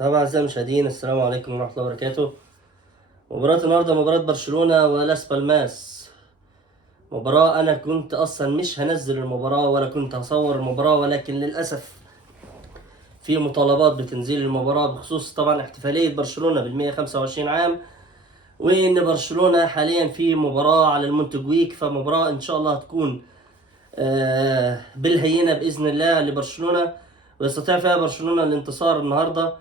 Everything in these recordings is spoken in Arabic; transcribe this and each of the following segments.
طبعا أعزائي المشاهدين، السلام عليكم ورحمة الله وبركاته. مباراة النهاردة مباراة برشلونة ولاس بالماس. مباراة أنا كنت أصلا مش هنزل المباراة ولا كنت هصور المباراة، ولكن للأسف في مطالبات بتنزيل المباراة بخصوص طبعا احتفالية برشلونة بالمية خمسة وعشرين عام، وإن برشلونة حاليا في مباراة على المونتج ويك. فمباراة إن شاء الله هتكون بالهينة بإذن الله لبرشلونة، ويستطيع فيها برشلونة الانتصار النهاردة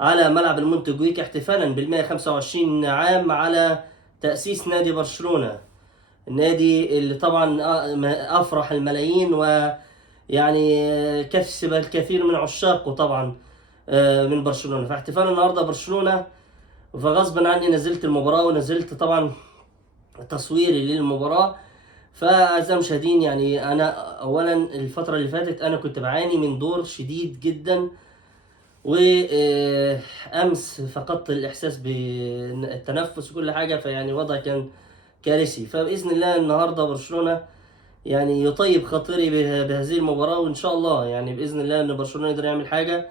على ملعب المونتج ويك، احتفالا بالمية خمسة وعشرين عام على تأسيس نادي برشلونة. النادي اللي طبعا أفرح الملايين ويعني كسب الكثير من عشاقه طبعا من برشلونة. فاحتفال النهاردة برشلونة، فغصبا عني نزلت المباراة ونزلت طبعا تصويري للمباراة. فأعزائي المشاهدين، يعني أنا أولا الفترة اللي فاتت أنا كنت بعاني من دور شديد جدا، وأمس فقدت الإحساس بالتنفس وكل حاجة، فيعني الوضع كان كارثي. فبإذن الله النهاردة برشلونة يعني يطيب خاطري بهذه المباراة، وإن شاء الله يعني بإذن الله إن برشلونة يقدر يعمل حاجة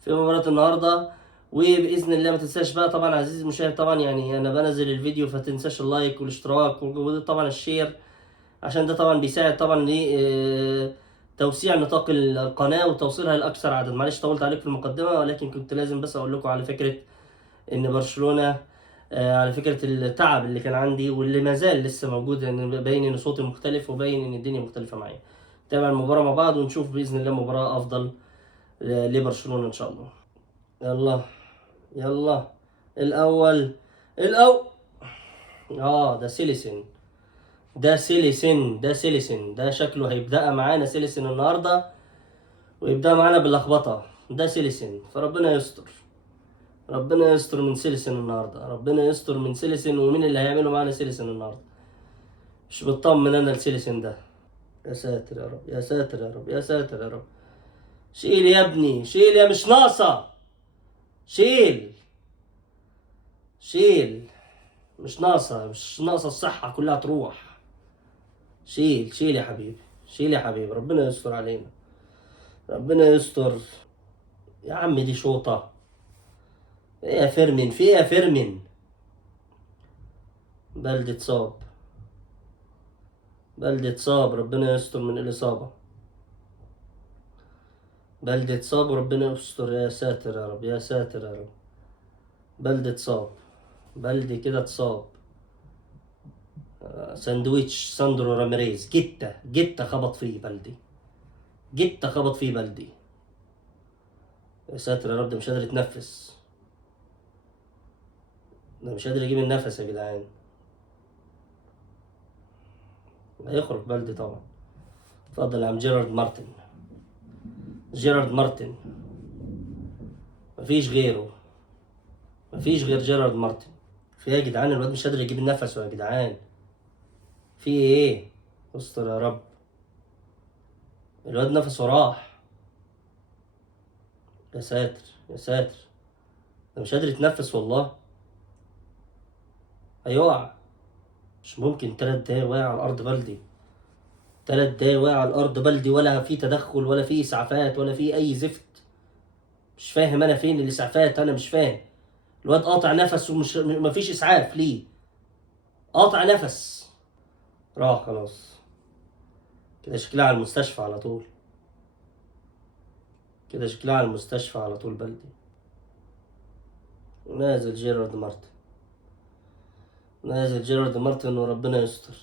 في مباراة النهاردة. وبإذن الله ما تنساش بقى طبعا عزيزي المشاهد، طبعا يعني أنا بنزل الفيديو فتنساش اللايك والاشتراك وطبعا الشير، عشان ده طبعا بيساعد طبعا توسيع نطاق القناة وتوصيلها لأكثر عدد. معلش طولت عليك في المقدمة، ولكن كنت لازم بس أقول لكم على فكرة إن برشلونة على فكرة التعب اللي كان عندي واللي ما زال لسه موجود، يعني باين إن صوتي مختلف وباين إن الدنيا مختلفة معايا. نتابع المباراة مع بعض ونشوف بإذن الله مباراة أفضل لبرشلونة إن شاء الله. يلا يلا الأول ده سيليسن، ده شكله هيبدأ معانا سيليسن النهارده، ويبدأ معانا باللخبطة. ده سيليسن، فربنا يستر، ربنا يستر من سيليسن النهارده، ربنا يستر من سيليسن. ومين اللي هيعمله معانا سيليسن النهارده؟ مش مطمن انا لسيليسن ده. يا ساتر يا رب، يا ساتر يا رب، يا ساتر يا رب. شيل يا ابني، شيل يا مش ناقصة، شيل شيل، مش ناقصة، مش ناقصة، الصحة كلها تروح. شيل شيل يا حبيبي، شيل يا حبيبي، ربنا يستر علينا، ربنا يستر. يا عم دي شوطة. ايه يا فيرمين، في ايه يا فيرمين؟ بلدي اتصاب، بلدي اتصاب، ربنا يستر من الإصابة. بلدي اتصاب وربنا يستر، يا ساتر يا رب، يا ساتر يا رب. بلدي اتصاب، بلدي كده اتصاب. ساندويتش ساندرو راميريز، جتة خبط فيه بلدي، جتة خبط فيه بلدي. يا ساتر يا رب، ده مش قادر يتنفس، ده مش قادر يجيب النفس يا جدعان. هيخرج بلدي طبعا. اتفضل يا عم جيرارد مارتن، جيرارد مارتن، مفيش غيره، مفيش غير جيرارد مارتن. في ايه يا جدعان؟ الواد مش قادر يجيب النفس يا جدعان، في ايه؟ استر يا رب، الواد نفسه راح. يا ساتر يا ساتر، ده مش قادر يتنفس والله، هيقع. مش ممكن 3 دقايق واقع على الارض بلدي، 3 دقايق واقع على الارض بلدي، ولا في تدخل ولا في اسعافات ولا في اي زفت. مش فاهم انا فين الاسعافات، انا مش فاهم. الواد قاطع نفس ومش مفيش اسعاف ليه، قاطع نفس، راح خلاص. كده شكلها على المستشفى على طول، كده شكلها على المستشفى على طول بلدي. ونازل جيرارد مارتن، نازل جيرارد مارتن، وربنا يستر.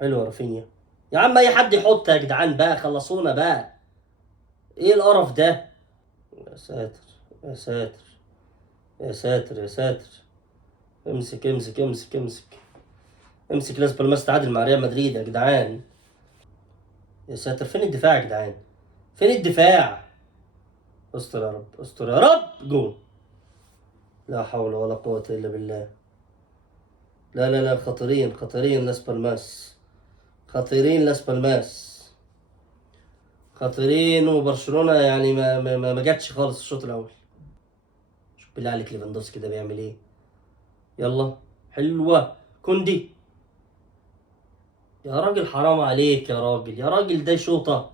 حلو رافينيا. يا عم اي حد يحط يا جدعان بقى، خلصونا بقى، ايه القرف ده؟ يا ساتر يا ساتر، يا ساتر يا ساتر. امسك امسك امسك امسك امسك، لاس بالماس تعادل مع ريال مدريد يا جدعان. يا ساتر، فين الدفاع يا جدعان؟ فين الدفاع؟ استر يا رب، استر يا رب، جول. لا حول ولا قوة الا بالله. لا لا لا، خطيرين خطيرين لاس بالماس، خطيرين لاس بالماس، خطيرين. وبرشلونة يعني ما جاتش خالص الشوط الاول. شوف بالله عليك ليفاندوفسكي ده بيعمل ايه. يلا، حلوة كوندي. يا راجل حرام عليك يا راجل، يا راجل، ده شوطة،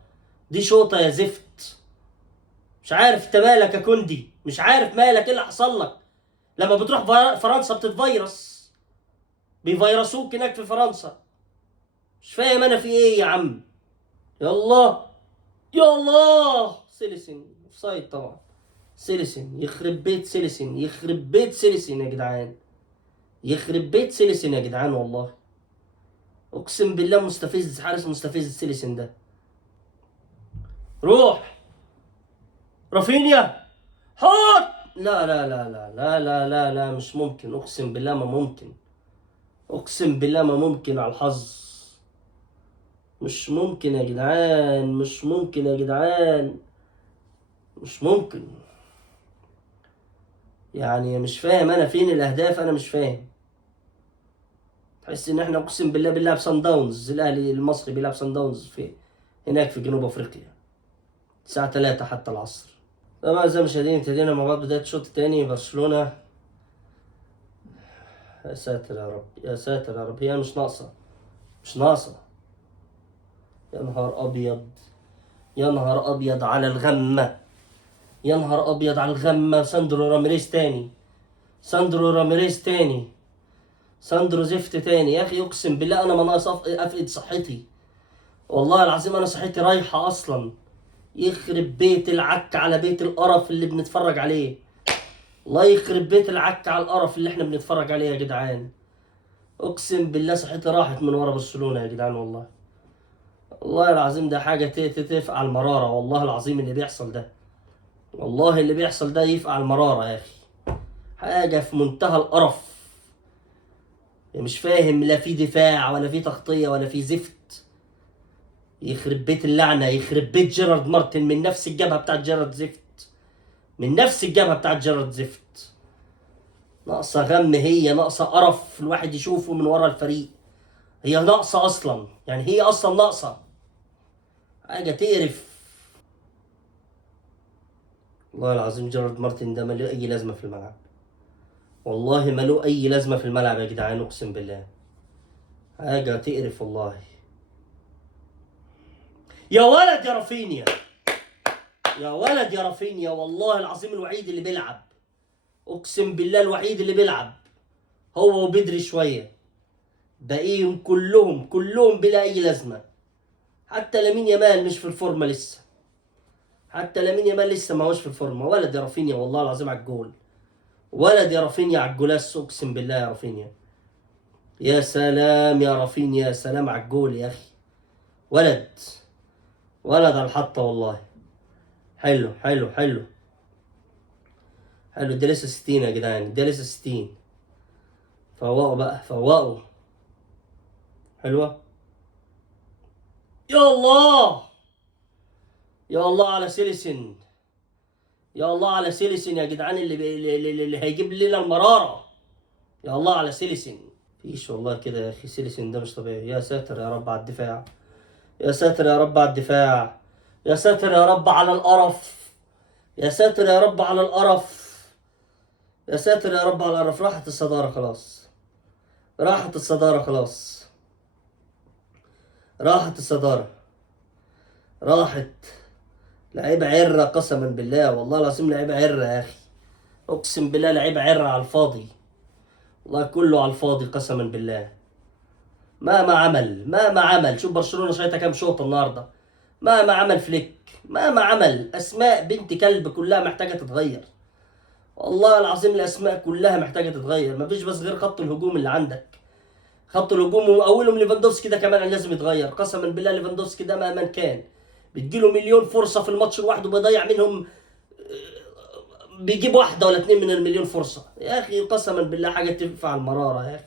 دي شوطة يا زفت. مش عارف انت مالك يا كوندي، مش عارف مالك، ايه اللي حصل لك؟ لما بتروح فرنسا بتتفيرس، بيفيرسوك هناك في فرنسا. مش فاهم انا في ايه يا عم. يلا يلا سيليسن اوفسايد طبعا. سيليسن يخرب بيت سيليسن، يخرب بيت سيليسن يا جدعان، يخرب بيت سيليسن يا جدعان والله. اقسم بالله مستفز، حارس مستفز سيليسن ده. روح رافينيا، حط. لا لا لا لا لا لا لا لا، مش ممكن، اقسم بالله ما ممكن، اقسم بالله ما ممكن على الحظ. مش ممكن يا جدعان، مش ممكن يا جدعان، مش ممكن. يعني مش فاهم انا فين الاهداف، انا مش فاهم. تحس ان احنا اقسم بالله بنلعب سان داونز، الاهلي المصري بيلعب سان داونز في هناك في جنوب افريقيا الساعة 3 حتى العصر. طبعا زي المشاهدين ابتدينا مع بعض بداية الشوط التاني. برشلونة، يا ساتر يا رب، يا ساتر يا رب، هي مش ناقصة، مش ناقصة. يا نهار ابيض، يا نهار ابيض على الغمة، يا نهار ابيض على الغمة. ساندرو راميريز تاني، ساندرو راميريز تاني، ساندرو زفت تاني. يا اخي اقسم بالله انا ما ناقص افقد صحتي، والله العظيم انا صحتي رايحة اصلا. يخرب بيت العك على بيت القرف اللي بنتفرج عليه، الله يخرب بيت العك على القرف اللي احنا بنتفرج عليه يا جدعان. اقسم بالله صحتي راحت من ورا برشلونة يا جدعان والله. والله العظيم ده حاجة تفقع المرارة، والله العظيم اللي بيحصل ده، والله اللي بيحصل ده يفقع المرارة يا اخي. حاجة في منتهى القرف. مش فاهم، لا في دفاع ولا في تغطية ولا في زفت. يخرب بيت اللعنة، يخرب بيت جيرارد مارتن من نفس الجبهة بتاعت جيرارد زفت، من نفس الجبهة بتاعت جيرارد زفت. ناقصة غم، هي ناقصة قرف الواحد يشوفه من ورا الفريق. هي ناقصة أصلا، يعني هي أصلا ناقصة، حاجة تقرف. والله العظيم جيرارد مارتن ده ملو أي لازمة في الملعب، والله ملو أي لازمة في الملعب يا جدعان، أقسم بالله حاجة تقرف والله. يا ولد يا رافينيا، يا ولد يا رافينيا، والله العظيم الوحيد اللي بيلعب، اقسم بالله الوحيد اللي بيلعب هو وبدري شويه، باقيهم كلهم كلهم بلا اي لازمه. حتى لامين يامال مش في الفورمه لسه، حتى لامين يامال لسه ما هوش في الفورمه. ولد يا رافينيا والله العظيم على الجول، ولد يا رافينيا على الجولاس، اقسم بالله يا رافينيا. يا سلام يا رافينيا، يا سلام على الجول يا اخي. ولد، ولد على الحطه والله. حلو حلو حلو حلو. ده لسه 60 يا جدعان، ده لسه 60. فوقوا بقى، فوقوا. حلوة. يا الله، يا الله على سيليسن، يا الله على سيليسن يا جدعان، اللي هيجيب لنا المرارة. يا الله على سيليسن. فيش والله كده يا اخي، سيليسن ده مش طبيعي. يا ساتر يا رب على الدفاع، يا ساتر يا رب على الدفاع، يا ساتر يا رب على القرف، يا ساتر يا رب على القرف، يا ساتر يا رب على القرف. راحت الصدارة خلاص، راحت الصدارة خلاص، راحت الصدارة، راحت. لعيبة عرة قسما بالله، والله العظيم لعيبة عرة يا أخي، أقسم بالله لعيبة عرة على الفاضي، والله كله على الفاضي قسما بالله. مهما عمل، مهما عمل، شوف برشلونة شايطة كام شوطة النهاردة. مهما عمل فليك، مهما عمل، أسماء بنت كلب كلها محتاجة تتغير، والله العظيم الأسماء كلها محتاجة تتغير. مفيش بس غير خط الهجوم اللي عندك، خط الهجوم وأولهم ليفاندوفسكي ده كمان لازم يتغير قسما بالله. ليفاندوفسكي ده مهما كان بتجيله مليون فرصة في الماتش الواحد وبيضيع منهم، بيجيب واحدة ولا اتنين من المليون فرصة. يا أخي قسما بالله حاجة تنفع المرارة يا أخي،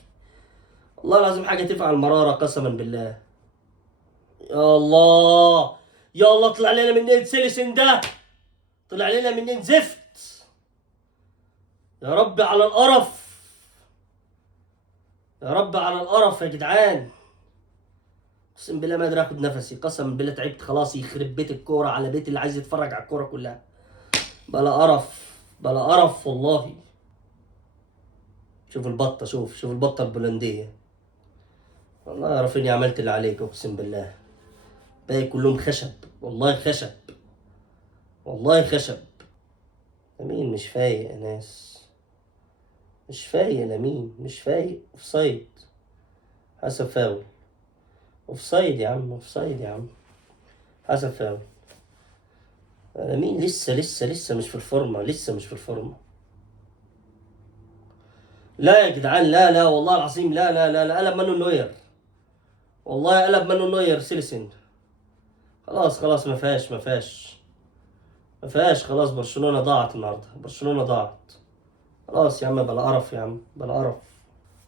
والله العظيم حاجة تنفع المرارة قسما بالله. يا الله، يا الله، طلع لنا منين سيليسن ده، طلع لنا منين زفت. يا رب على القرف، يا رب على القرف يا جدعان. اقسم بالله ما قادر اخد نفسي، قسما بالله تعبت خلاص. يخرب بيت الكورة على بيت اللي عايز يتفرج على الكورة كلها. بلا قرف، بلا قرف والله. شوف البطة، شوف البطة البولندية. والله يا رافينيا عملت اللي عليك اقسم بالله، باقي كلهم خشب، والله خشب، والله خشب. لامين مش فايق يا ناس، مش فايق لامين، مش فايق. اوفسايد، حسب فاول. اوفسايد يا عم، اوفسايد يا عم، حسب فاول. لامين لسه مش في الفورمة، لسه مش في الفورمة. لا يا جدعان، لا والله العظيم، لا قلب منه نوير، والله قلب منه نوير سيلسن. خلاص ما فيهاش خلاص. برشلونة ضاعت النهارده، برشلونة ضاعت. خلاص يا عم، بلا قرف يا عم، بلا قرف.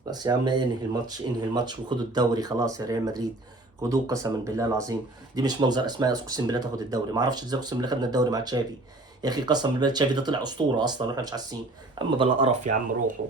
بس يا عم انهي الماتش، انهي الماتش وخدوا الدوري خلاص يا ريال مدريد. خدوه قسما بالله العظيم. دي مش منظر اسماء، اقسم بالله تاخد الدوري. ما اعرفش ازاي، اقسم بالله خدنا الدوري مع تشافي. يا اخي قسما بالله تشافي ده طلع اسطوره اصلا واحنا مش حاسين. اما بلا قرف يا عم، روحوا.